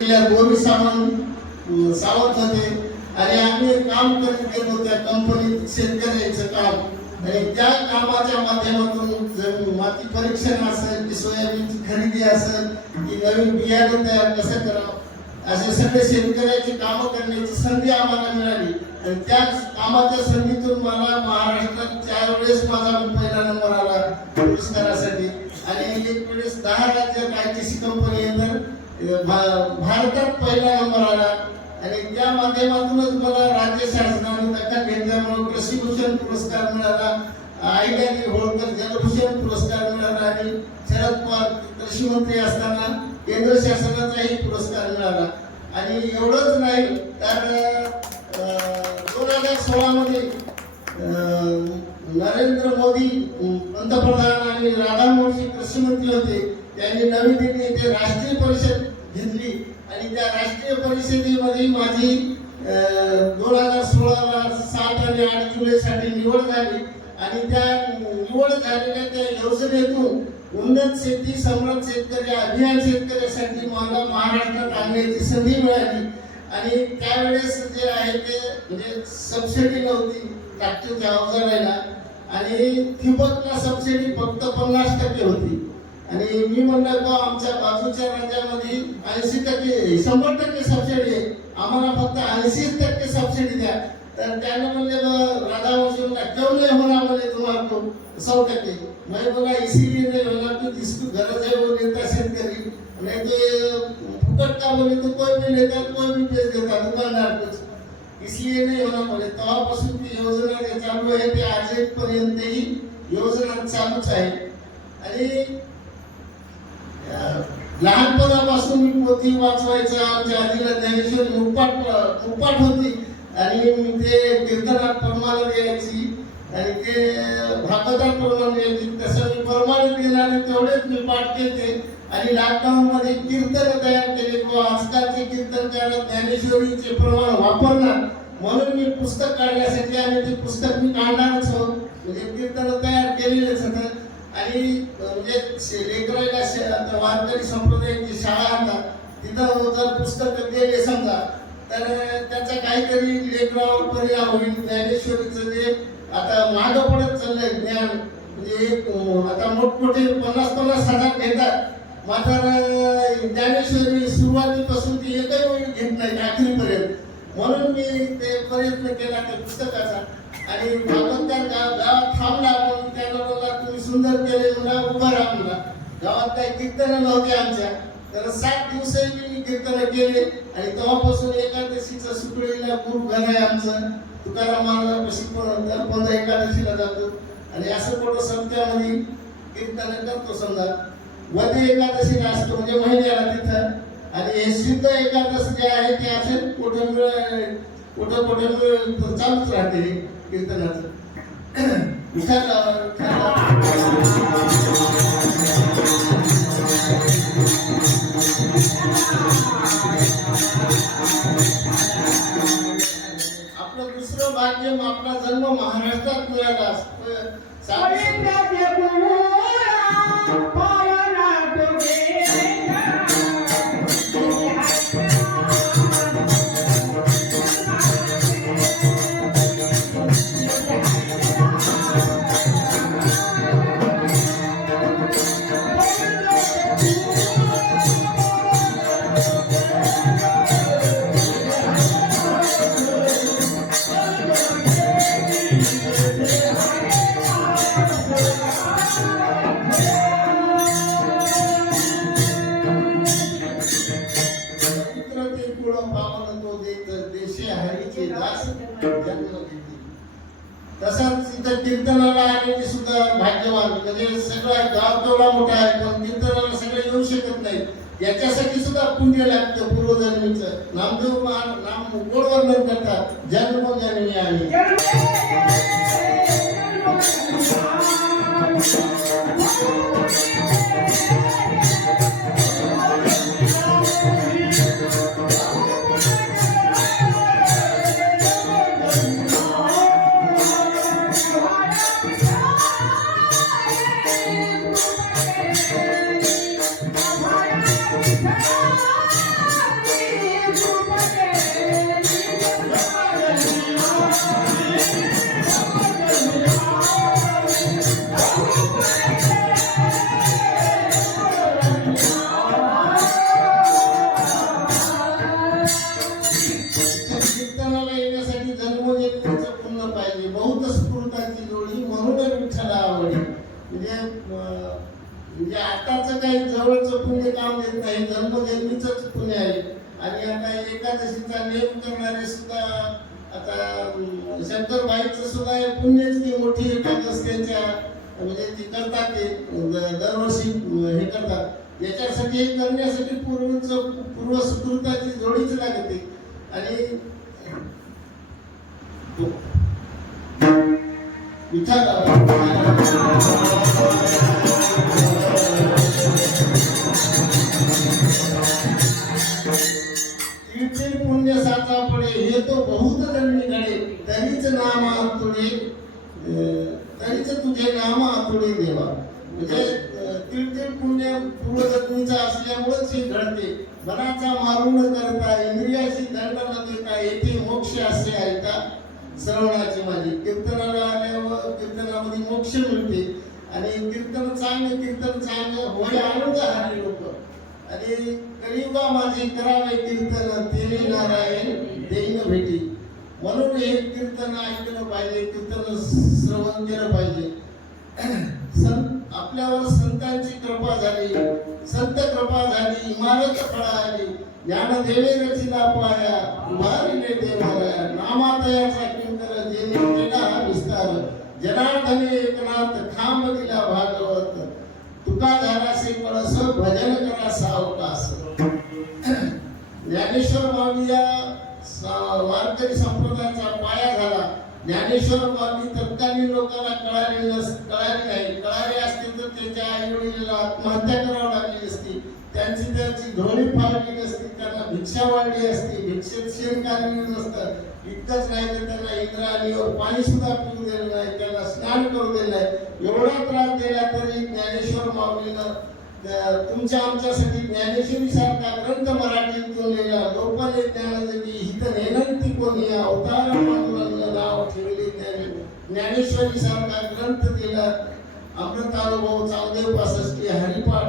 गोरी सावंत होते आणि आम्ही काम करत गेलो त्या कंपनीत शेतकऱ्याचं काम आणि त्या कामाच्या माध्यमातून माती परीक्षण असेल की सोयाबीनची खरेदी असेल की नवीन बियाणं तयार कसं करावं असे सगळे शेतकऱ्याची कामं करण्याची संधी आम्हाला मिळाली आणि त्या कामाच्या संधीतून मला महाराष्ट्रात 4 वेळेस माझा पहिला नंबर आला पुरस्कारासाठी आणि एक वेळेस 10 राज्यात ITC कंपनी येणार भारतात पहिला नंबर आला आणि त्या माध्यमातूनच मला राज्य शासनाने दखल घेतल्यामुळे कृषीभूषण पुरस्कार मिळाला, आईल्यानी होळकर जलभूषण पुरस्कार मिळाला आणि शरद पवार कृषी मंत्री असताना केंद्र शासनाचाही पुरस्कार मिळाला. आणि एवढंच नाही तर 2016 मध्ये नरेंद्र मोदी पंतप्रधान आणि राधामोहन कृषी मंत्री होते. त्यांनी नवी दिल्ली येथे राष्ट्रीय परिषद घेतली आणि त्या राष्ट्रीय परिषदेमध्ये माझी 2016 ला 7 आणि 8 जुलैसाठी निवड झाली आणि त्या निवड झालेल्या त्या योजनेतून उन्नत शेती समृद्ध शेतकरी अभियान शेतकऱ्यासाठी मला महाराष्ट्रात आणण्याची संधी मिळाली. आणि त्यावेळेस जे आहे ते म्हणजे सबसिडी नव्हती ट्रॅक्टरच्या अवजाराला आणि ठिबकला सबसिडी फक्त 50% होती आणि मी म्हणलं का आमच्या बाजूच्या राज्यामध्ये 80% 100% सबसिडी आहे, आम्हाला फक्त 80% सबसिडी द्या. तर त्याने म्हणले राधामोहन क्यों नहीं होना बोले तुम्हारे 100%. मैं बोला इसीलिए नहीं होगा कि जिसको गरज है वो लेता शेतकरी, नहीं तो फुकट का बोले तो कोई भी लेता कोई भी बेच देता दुकानदार कुछ, इसलिए नहीं होना बोले. तेव्हापासून ती योजना जे चालू आहे ते आजपर्यंतही योजना चालूच आहे. आणि लहानपणापासून मी पोथी वाचवायचं. आमच्या आजीला ज्ञानेश्वरी उपाट होती आणि ते कीर्तनात परमाला द्यायची आणि ते भागवतात परमाला द्यायची. तसं मी परमाला देणारे तेवढेच मी पाठ केले आणि लॉकडाऊन मध्ये कीर्तन तयार केले व आजकालचे कीर्तनकार ज्ञानेश्वरीचे प्रमाण वापरणार म्हणून मी पुस्तक काढण्यासाठी आणि ते पुस्तक मी काढणारच हो म्हणजे कीर्तन तयार केलेलेच होतं. आणि म्हणजे लेकराला वारकरी संप्रदायाची शाळा आणतात तिथं जर पुस्तक दिले समजा तर त्याचा काहीतरी लेकरावर परिणाम होईल. ज्ञानेश्वरीचं जे आता मागं पडत चाललंय ज्ञान म्हणजे आता मोठमोठे 50-50 हजार घेतात मात्र ज्ञानेश्वरी सुरुवातीपासून ती एकही वेळ घेत नाही आखरीपर्यंत. म्हणून मी ते प्रयत्न केला त्या पुस्तकाचा आणि भागवतकार गावात थांबला म्हणून त्याला बोलला तुम्ही सुंदर केले म्हणा उभा राहा म्हणा. गावात काही कीर्तन नव्हते आमच्या तर 7 दिवसही मी कीर्तन केले आणि तेव्हापासून एकादशीचा सुकळीला खूप घर आहे आमचं. तुकाराम महाराजांपाशी पण 15 एकादशीला जातो आणि असं मोठं संख्यामध्ये कीर्तन करतो. समजा वद्य एकादशीला असतो म्हणजे महिन्याला तिथं आणि हे सिद्ध एकादशी जे आहे ते असे कुठं चालूच राहते कीर्तनाचं. आपलं दुसरं भाग्य आपला जन्म महाराष्ट्रात मिळाला. तसाच इथं कीर्तनाला आलेले सुद्धा भाग्यवान म्हणजे सगळं गाव तेवढा मोठा आहे पण कीर्तनाला सगळे येऊ शकत नाही. याच्यासाठी सुद्धा पुण्य लागतं पूर्वजन्मीचं. नामदेव नाम गोड वर्णन करतात जन्मोजन्मी आम्ही आताचं काही जवळचं पुण्य काम देत नाही, जन्मजन्मीच पुण्य आहे. आणि आता एकादशीचा नियम करणारे सुद्धा आता शंकरबाईचं सुद्धा हे पुण्यच की मोठी एकादश त्यांच्या म्हणजे ती करतात, ते दरवर्षी हे करतात. याच्यासाठी हे करण्यासाठी पूर्व सुकृताची जोडीच लागते. आणि पुण्य साचा पडे हे तो बहुत जन्मी घडे, तरीच नाम आतुडे, तरीच तुझे नाम आतुडे देवा. म्हणजे तीर्थीर पुण्य पूर्वजन्मीचा असल्यामुळेच हे घडते. मनाचा मारून करता, इंद्रियाशी दंड न देता, येथे मोक्ष असे ऐका श्रवणाची माझी. कीर्तनाला आल्यावर कीर्तनामध्ये मोक्ष मिळते. आणि कीर्तन चांगलं होय आनंद हरी लोक. आणि कलियुगा माझे करावे कीर्तन, तेने नारायण देईन भेटी. म्हणून हे कीर्तन ऐकलं पाहिजे, कीर्तन श्रवण केलं पाहिजे. आपल्यावर संतांची कृपा झाली, संत कृपा झाली, इमारत फळाली. ज्ञान देवे रचिला पाया, उभारिले देवालया. नामातयाचा किंकर जेणे केला हा विस्तार. जनार्दने एकनाथ खांब दिला भागवत. तुका झालासे कळस, भजन करा सावकास. ज्ञानेश्वर माऊली या वारकरी संप्रदायाचा पाया झाला. ज्ञानेश्वर माऊली तत्कालीन लोकांना कळाले नाही. कळाले असते तर त्यांच्या आई वडिलांना आत्महत्या करावी लागली असती, त्यांची धोरणी फाळली नसती, त्यांना भिक्षा वाढली असती, भिक्षेत शेण काढलेलं नसतं. इतकंच नाही तर त्यांना इंद्राणीवर पाणी सुद्धा पिऊ दिलं नाही, त्यांना स्नान करू दिलं नाही. एवढा त्रास दिला तरी ज्ञानेश्वर माऊलीनं तुमच्या आमच्यासाठी ज्ञानेश्वरी सारखा ग्रंथ मराठीतून लिहिला. लोकांनी ज्ञानदेवी हित नेनंती कोणी अवतार पांडुरंग नाव ठेवले त्याने. ज्ञानेश्वरी सारखा ग्रंथ दिला. अमृतानुभव चांगदेव 65 हरिपाठ.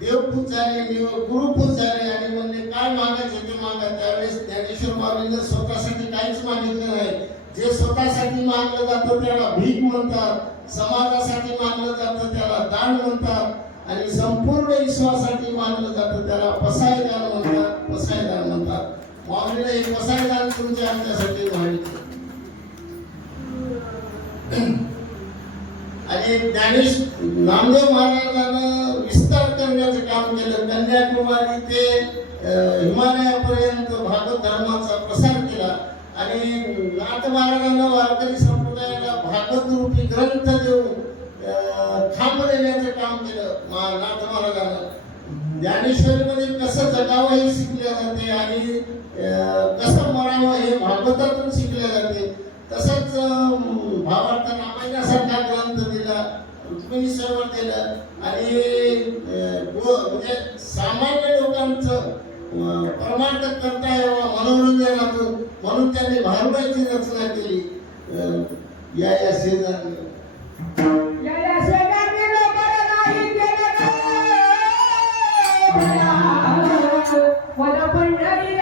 देवपूज झाले, गुरुपूज झाले. आणि म्हणले काय मागायचे ते मागा. त्यावेळेस ज्ञानेश्वर माऊलीनं स्वतःसाठी काहीच मागितलं नाही. जे स्वतःसाठी मागलं जातं त्याला भीक म्हणतात, समाजासाठी मागलं जातं त्याला दान म्हणतात, आणि संपूर्ण विश्वासाठी मानलं जातं त्याला पसायदान म्हणतात. माऊलीला एक पसायदान तुमच्या आमच्यासाठी मागितलं. आणि नामदेव महाराजांना विस्तार करण्याचं काम केलं. कन्याकुमारी ते हिमालयापर्यंत भागवत धर्माचा प्रसार केला. आणि नाथ महाराजांना वारकरी संप्रदायाला भागवत रूपी ग्रंथ देऊन खांब देण्याचं काम केलं. नाथ महाराजांना ज्ञानेश्वरीमध्ये कसं जगावं हे शिकले जाते आणि कसं मरावं हे भागवतातून शिकले जाते. तसंच भावार्थ रामायणासारखा ग्रंथ दिला, रुक्मिणी सरोवर दिलं. आणि म्हणजे सामान्य लोकांचं परमार्थ करता यावं मनोरंजनातून, म्हणून त्यांनी भारुडाची रचना केली. या शेजारी मला पंढरी